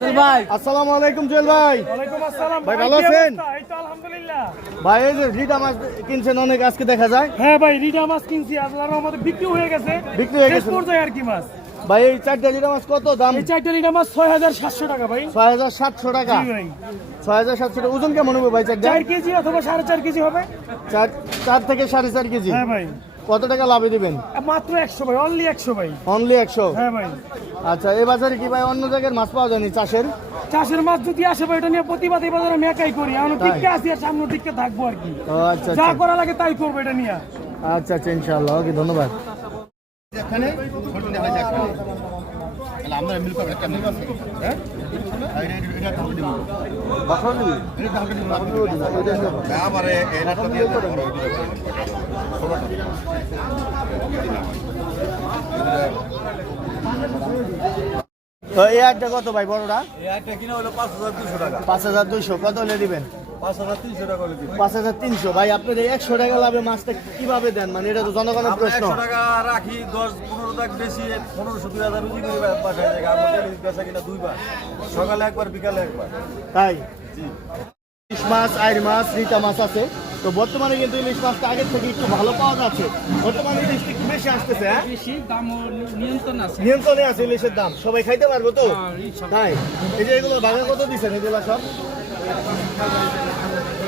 ভাই আসসালামু আলাইকুম জুয়েল ভাই। ওয়ালাইকুম আসসালাম ভাই ভালো আছেন? এই তো আলহামদুলিল্লাহ। ভাই এই যে রিটা মাছ কিনছেন অনেক, আজকে দেখা যায় হ্যাঁ ভাই, রিটা মাছ কিনছি, আল্লাহর রহমতে বিক্রি হয়ে গেছে। বিক্রি হয়ে শেষ গেছে। পর্যায়ে আর কি মাছ। ভাই এই চারটা রিটা মাছ কত দাম? এই চারটা রিটা মাছ 6,700 টাকা ভাই। 6,700 টাকা। জি ভাই, 6,700 টাকা। ওজন কেমন হবে ভাই চারটা? 4 কেজি অথবা 4.5 কেজি হবে। 4 থেকে 4.5 কেজি। হ্যাঁ ভাই, কত টাকা লাভে দিবেন? মাত্র 100 ভাই, অনলি 100 ভাই। অনলি 100? হ্যাঁ ভাই, আচ্ছা, এই বাজারে কি ভাই অন্য জায়গার মাছ পাওয়া যায়নি চাষের? চাষের মাছ যদি আসে ভাই, এটা নিয়ে প্রতিবাদ এই বাজারে মেকাই করি। আমরা তাই? টিকে আছি আর সামনের দিকে থাকবো আর কি। ও আচ্ছা যা আচ্ছা করা লাগে তাই করবো এটা নিয়ে। আচ্ছা আচ্ছা, ইনশাআল্লাহ। ওকে, ধন্যবাদ। এই আটটা কত ভাই বড়টা? কিনা হলো 5,200 টাকা। 5,200। কত হলে দিবেন? 5,300 টাকা হলে দিই। 5,300। ভাই আপনার এই 100 টাকা লাভে মাছটা কিভাবে দেন? মানে এটা তো জনগণের আমরা প্রশ্ন। 100 টাকা রাখি, 10-15 টাকা বেশি, 1500 2000 রুজি করে বাসায় জায়গা। আমাদের বেচা কিনা দুইবার, সকালে একবার বিকালে একবার। তাই জি, ইলিশ মাছ, আইর মাছ, রিটা মাছ আছে। তো বর্তমানে কিন্তু ইলিশ মাছটা আগের থেকে একটু ভালো পাওয়া যাচ্ছে। বর্তমানে ইলিশ একটু বেশি আসতেছে। হ্যাঁ, বেশি দাম নিয়ন্ত্রণ আছে। নিয়ন্ত্রণে আছে ইলিশের দাম। সবাই খাইতে পারবো তো? তাই এই যে এগুলো ভাগা কত দিচ্ছেন এগুলো সব?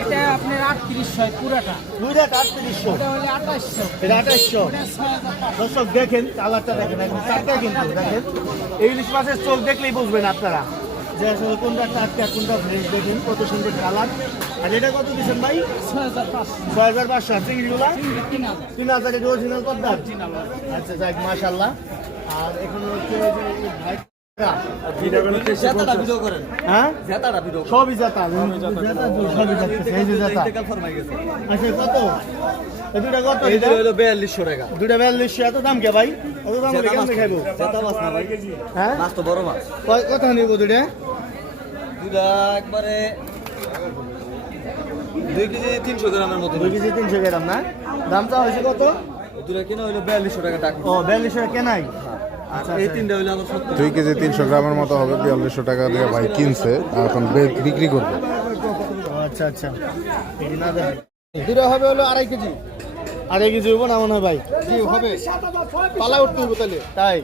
এটা আপনার 3800 পুরাটা, দুইটা 3800। এটা হলে 2800, এটা 2800। এটা 6500। দর্শক দেখেন, কালারটা দেখেন, একদম টাটকা কিন্তু দেখেন। এই ইলিশ মাছের চোখ দেখলেই বুঝবেন আপনারা যে আসলে কোনটা টাটকা কোনটা ফ্রেশ। দেখেন কত সুন্দর কালার। আর এটা কত দিচ্ছেন ভাই? 6500, 6,500। আর চিংড়িগুলা 3000। 3,000। এটা অরিজিনাল কদ্দার? আচ্ছা, যাক, মাশাআল্লাহ। আর এখন হচ্ছে যে এই ভাই জেতাটা ভিডিও করেন। হ্যাঁ, জেতাটা ভিডিও করেন। সবই জাতা। সবই যাচ্ছে, এই যে জাতা। টেকাল ফরমাই গেছে। আচ্ছা, কত এই দুটা? কত এই এটা? হলো 4200 টাকা। দুটা 4200। এত দাম কে ভাই? অত দাম হলে কেমনে খাইবো? জেতা মাছ না ভাই, হ্যাঁ, মাছ তো বড় মাছ। কথা নিব দুটা? দুটা একবারে 2 কেজি 300 গ্রামের মতো। 2 কেজি 300 গ্রাম না? দামটা হয়েছে কত? দুটা কিনা হলো 4200 টাকা টাকা। ও, 4200 কেনাই। আচ্ছা, এই তিনটা হলো আমার 70। 2 কেজি 300 গ্রামের মতো হবে। 4200 টাকা দিয়ে ভাই কিনছে, আর এখন বিক্রি করবে। ও আচ্ছা আচ্ছা, এই না দেখ। দুটো হবে হলো 2.5 কেজি। 2.5 কেজি হইব না মনে হয় ভাই? জি হবে, পালা উঠতে হবে তাহলে। তাই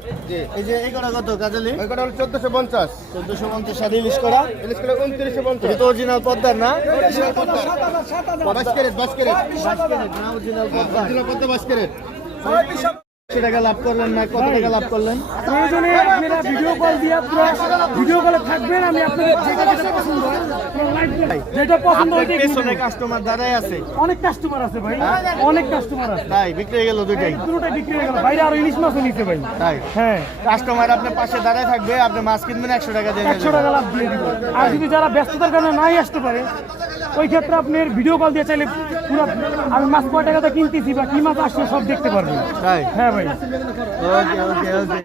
এই যে এই কটা কত কাজলি? ওই কটা হলো 1450। 1450। সাথে ইলিশ করা? ইলিশ করে 2950। এটা তো অরিজিনাল পদ্মার না? 22 ক্যারেট, 22 ক্যারেট। না, original Padma. Original Padma 22 carat. 80 টাকা লাভ করলেন না? কত টাকা লাভ করলেন? প্রয়োজনে আপনারা ভিডিও কল দিয়ে পুরো ভিডিও কলে থাকবেন। আমি আপনাদের যেটা যেটা পছন্দ হয় পুরো লাইভ দেখাই। যেটা পছন্দ হয় ওইটাই পেছনে কিনবেন। কাস্টমার দাঁড়াই আছে। অনেক কাস্টমার আছে ভাই, অনেক কাস্টমার আছে। তাই বিক্রি হয়ে গেল দুইটাই? পুরোটাই বিক্রি হয়ে গেল। বাইরে আরো ইলিশ মাছও নিতে ভাই। তাই হ্যাঁ, কাস্টমার আপনার পাশে দাঁড়ায় থাকবে, আপনি মাছ কিনবেন 100 টাকা দিয়ে 100 টাকা লাভ দিয়ে দিব। আর যদি যারা ব্যস্ততার কারণে নাই আসতে পারে, ওই ক্ষেত্রে আপনার ভিডিও কল দিয়ে চাইলে পুরো আমি মাছ কয় টাকাতে কিনতেছি বা কি মাছ আসছে সব দেখতে পারবেন। তাই? হ্যাঁ ভাই, ওকে ওকে ওকে।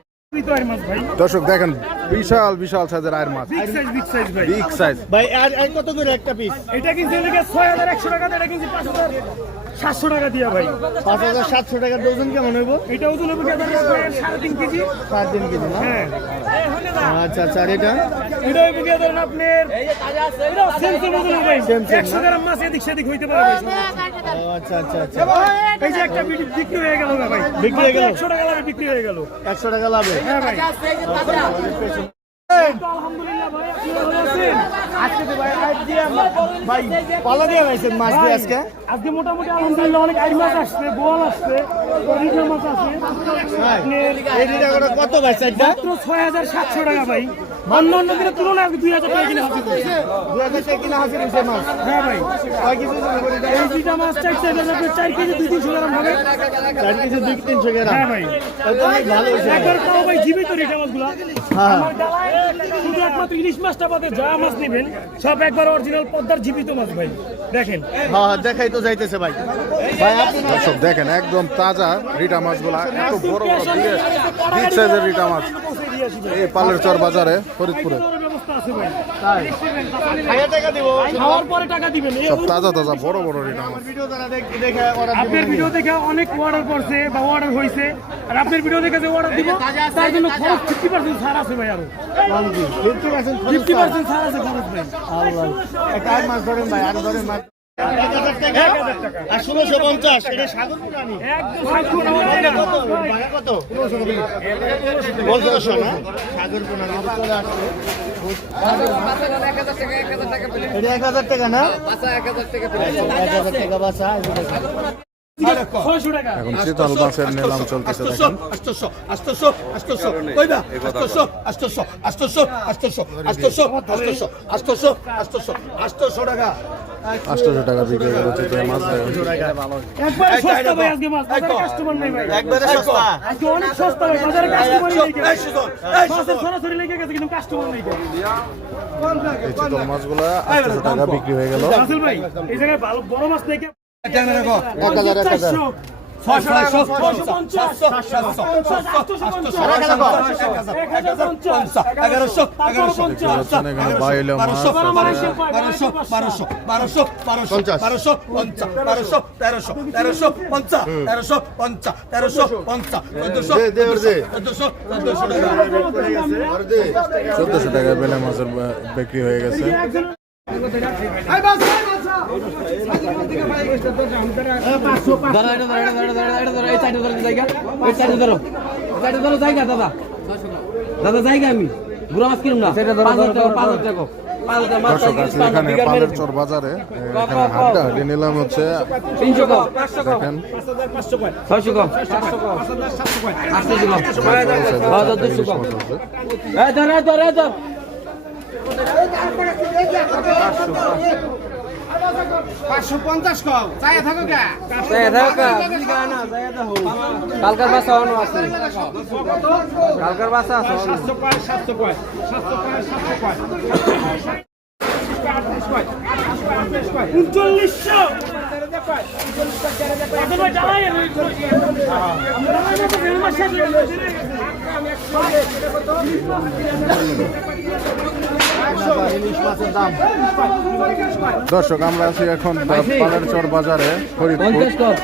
আর মাছ ভাই, দর্শক দেখেন, বিশাল বিশাল সাইজের আয়ের মাছ, বিগ সাইজ ভাই। Big size. ভাই আর আর কত করে একটা পিস? এটা কিনছে এদিকে 6,100 টাকা, এটা কিনছি 5,700 টাকা দিয়া ভাই। 5,700 টাকার ডজন কেমন হইব? এটা ওজন হবে 3.5 কেজি। 7 কেজি না? হ্যাঁ, আচ্ছা আচ্ছা। আর এটা? এটা হবে গিয়ে ধরেন আপনার এটা সেম ওজন হবে ভাই। Same, 100 গ্রাম মাছ এদিক সেদিক হইতে পারে ভাই। ও আচ্ছা আচ্ছা আচ্ছা। এই যে একটা বিক্রি হয়ে গেল না ভাই, বিক্রি হয়ে গেল? 100 টাকা লাগে বিক্রি হয়ে গেল। 100 টাকা লাভে? হ্যাঁ ভাই, তো আলহামদুলিল্লাহ ভাই, আপনি ভালো আছেন? আজকে তো ভাই আজ দিয়ে ভাই পালা দিয়ে রাখছেন মাছ দিয়ে আজকে? আজকে মোটামুটি আলহামদুলিল্লাহ অনেক আই মাছ আসছে, বোয়াল আসছে, রিজের মাছ আছে। এই দুইটা করে কত ভাই চারটা? মাত্র 6,700 টাকা ভাই। অন্য দিনের তুলনায় আজকে 2,000 টাকা কিনে হাসিল করছি। 2000 টাকা কিনা হাসিল হয়েছে মাছ? হ্যাঁ ভাই, কয় কেজি ওজন করে এটা? এই দুইটা মাছ 4 কেজি 2-300 গ্রাম হবে। 4 কেজি 2-300 গ্রাম? হ্যাঁ ভাই, তাহলে তো অনেক ভালো হয়েছে। একবার তাও ভাই জীবিত রিটা মাছগুলা। হ্যাঁ। আমার ডালায় শুধু একমাত্র ইলিশ মাছটা বাদে যা মাছ নেবেন সব একবার অরিজিনাল পদ্মার জীবিত মাছ ভাই। দেখেন, হ্যাঁ দেখাই তো যাইতেছে ভাই। ভাই আপনি দর্শক দেখেন, একদম তাজা রিটা মাছগুলা, এত বড় বড় বিগ সাইজের রিটা মাছ। এই পালের চর বাজারে ফরিদপুরে। ব্যবস্থা আছে আছে ভাই। তাই খাইয়া টাকা দিব খাওয়ার পরে টাকা দিবেন। এই সব তাজা তাজা বড় বড় রেট আমার ভিডিও দ্বারা দেখে অর্ডার আপনার ভিডিও দেখে অনেক অর্ডার করছে বা অর্ডার হয়েছে, আর আপনার ভিডিও দেখে যে অর্ডার দিব তার জন্য খরচ 50% ছাড় আছে ভাই, আরো 50% ছাড় আছে খরচ ভাই। একটা আর মাছ ধরেন ভাই, আরো ধরেন মাছ 1000 টাকা আর 1650 এটা সাগর পুরানি একদম সাগর পুরানি। কত ভাড়া কত 1500 না সাগর পুরানি চলে আসছে এটা 1000 টাকা না 1000 টাকা বাসা 600 টাকা। এখন শীতল মাছের নিলাম চলতেছে দেখেন। 800 টাকা 800 টাকা বিক্রি করে চিতল মাছ দেখেন। একবারে সস্তা ভাই আজকে মাছ, বাজারে কাস্টমার নাই ভাই। একবারে সস্তা আজকে অনেক সস্তা ভাই, বাজারে কাস্টমারই নেই কেন। মাছের সরাসরি লেগে গেছে কিন্তু কাস্টমার নেই কেন। এই চিতল মাছগুলো 800 টাকা বিক্রি হয়ে গেল। রাসেল ভাই এই জায়গায় ভালো বড় মাছ নেই কেন। 1000 এখানে বাইলে মাছ টাকা 1400 টাকা বেলে মাছের বিক্রি হয়ে গেছে। দাদা জায়গা আমি বুড়া মাছ কিনুম না 5,000 টাকা 5,000 টাকা 5,000 মাছ দর্শক আছে এখানে পালের চর বাজারে এখানে হাটটা হাটে নিলাম হচ্ছে 300 কম দেখেন 600 কম 800 কম 200 কম এই ধর কালকার বাসা অন্য আছে কালকার বাসা আছে 4900 ইলিশ মাছের দাম দর্শক আমরা আছি এখন পালের চর বাজারে ফরিদপুর। 50 কম